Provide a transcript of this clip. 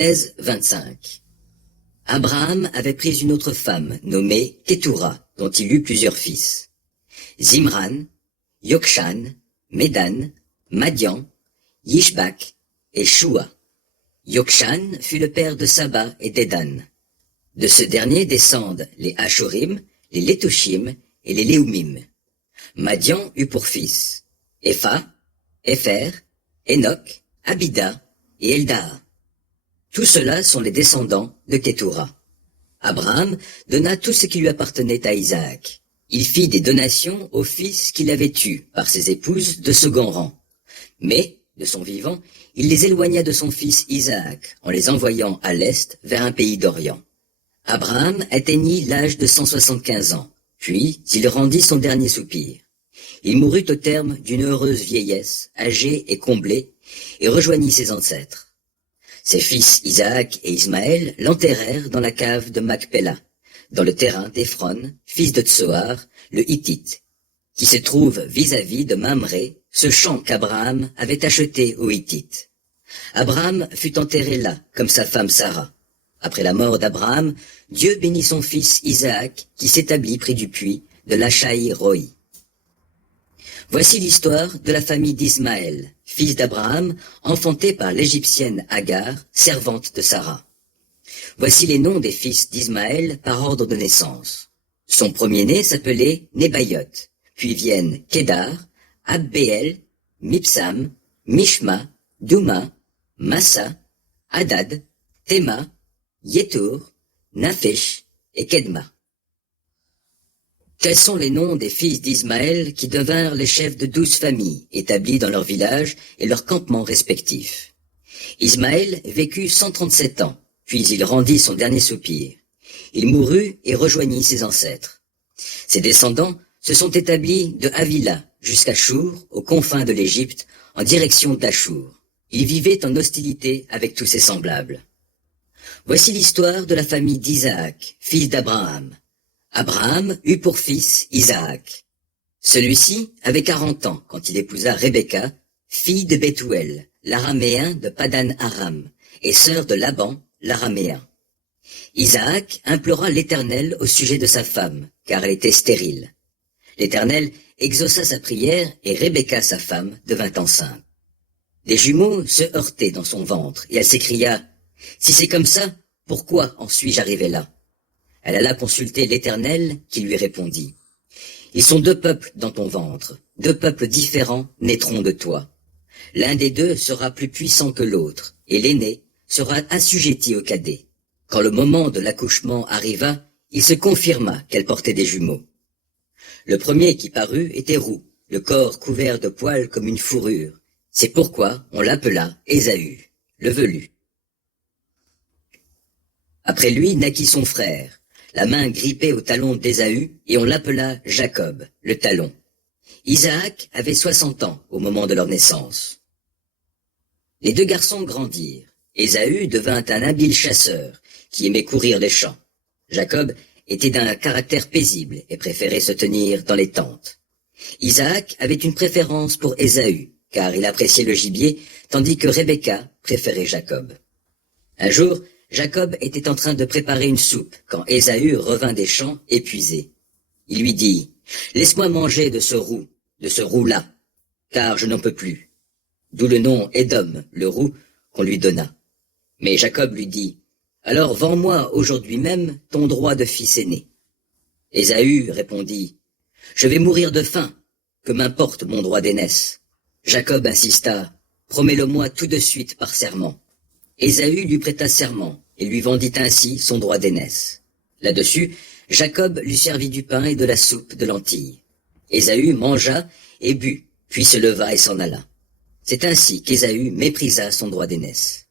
Thèse 25. Abraham avait pris une autre femme, nommée Ketura, dont il eut plusieurs fils. Zimran, Yokshan, Médan, Madian, Yishbak et Shua. Yokshan fut le père de Saba et d'Edan. De ce dernier descendent les Ashurim, les Letushim et les Léumim. Madian eut pour fils Epha, Épher, Enoch, Abida et Eldaa. Tous ceux-là sont les descendants de Ketura. Abraham donna tout ce qui lui appartenait à Isaac. Il fit des donations aux fils qu'il avait eus par ses épouses de second rang. Mais, de son vivant, il les éloigna de son fils Isaac en les envoyant à l'est vers un pays d'Orient. Abraham atteignit l'âge de 175 ans, puis il rendit son dernier soupir. Il mourut au terme d'une heureuse vieillesse, âgé et comblé, et rejoignit ses ancêtres. Ses fils Isaac et Ismaël l'enterrèrent dans la cave de Macpéla, dans le terrain d'Éphron, fils de Tsoar, le Hittite, qui se trouve vis-à-vis de Mamré, ce champ qu'Abraham avait acheté aux Hittites. Abraham fut enterré là, comme sa femme Sarah. Après la mort d'Abraham, Dieu bénit son fils Isaac, qui s'établit près du puits de Lachaï-Roi. Voici l'histoire de la famille d'Ismaël, fils d'Abraham, enfanté par l'Égyptienne Agar, servante de Sarah. Voici les noms des fils d'Ismaël par ordre de naissance. Son premier-né s'appelait Nebayot, puis viennent Kédar, Abbéel, Mipsam, Mishma, Douma, Massa, Hadad, Théma, Yétour, Naphish et Kedma. Tels sont les noms des fils d'Ismaël qui devinrent les chefs de 12 familles établis dans leurs villages et leurs campements respectifs. Ismaël vécut 137 ans, puis il rendit son dernier soupir. Il mourut et rejoignit ses ancêtres. Ses descendants se sont établis de Havila jusqu'à Chour, aux confins de l'Égypte, en direction d'Achour. Il vivait en hostilité avec tous ses semblables. Voici l'histoire de la famille d'Isaac, fils d'Abraham. Abraham eut pour fils Isaac. Celui-ci avait 40 ans quand il épousa Rebecca, fille de Bethuel, l'araméen de Padan Aram, et sœur de Laban, l'araméen. Isaac implora l'Éternel au sujet de sa femme, car elle était stérile. L'Éternel exauça sa prière et Rebecca, sa femme, devint enceinte. Des jumeaux se heurtaient dans son ventre, et elle s'écria « Si c'est comme ça, pourquoi en suis-je arrivé là ?» Elle alla consulter l'Éternel, qui lui répondit « Ils sont 2 peuples dans ton ventre, 2 peuples différents naîtront de toi. L'un des 2 sera plus puissant que l'autre, et l'aîné sera assujetti au cadet. » Quand le moment de l'accouchement arriva, il se confirma qu'elle portait des jumeaux. Le premier qui parut était roux, le corps couvert de poils comme une fourrure. C'est pourquoi on l'appela Ésaü, le velu. Après lui naquit son frère, la main grippée au talon d'Ésaü, et on l'appela Jacob, le talon. Isaac avait 60 ans au moment de leur naissance. Les 2 garçons grandirent. Ésaü devint un habile chasseur, qui aimait courir les champs. Jacob était d'un caractère paisible et préférait se tenir dans les tentes. Isaac avait une préférence pour Ésaü, car il appréciait le gibier, tandis que Rebecca préférait Jacob. Un jour, Jacob était en train de préparer une soupe quand Ésaü revint des champs épuisé. Il lui dit « Laisse-moi manger de ce roux-là, car je n'en peux plus. » D'où le nom Édom, le roux, qu'on lui donna. Mais Jacob lui dit « Alors vends-moi aujourd'hui même ton droit de fils aîné. » Ésaü répondit « Je vais mourir de faim, que m'importe mon droit d'aînesse. » Jacob insista « Promets-le-moi tout de suite par serment. » Ésaü lui prêta serment et lui vendit ainsi son droit d'aînesse. Là-dessus, Jacob lui servit du pain et de la soupe de lentilles. Ésaü mangea et but, puis se leva et s'en alla. C'est ainsi qu'Ésaü méprisa son droit d'aînesse.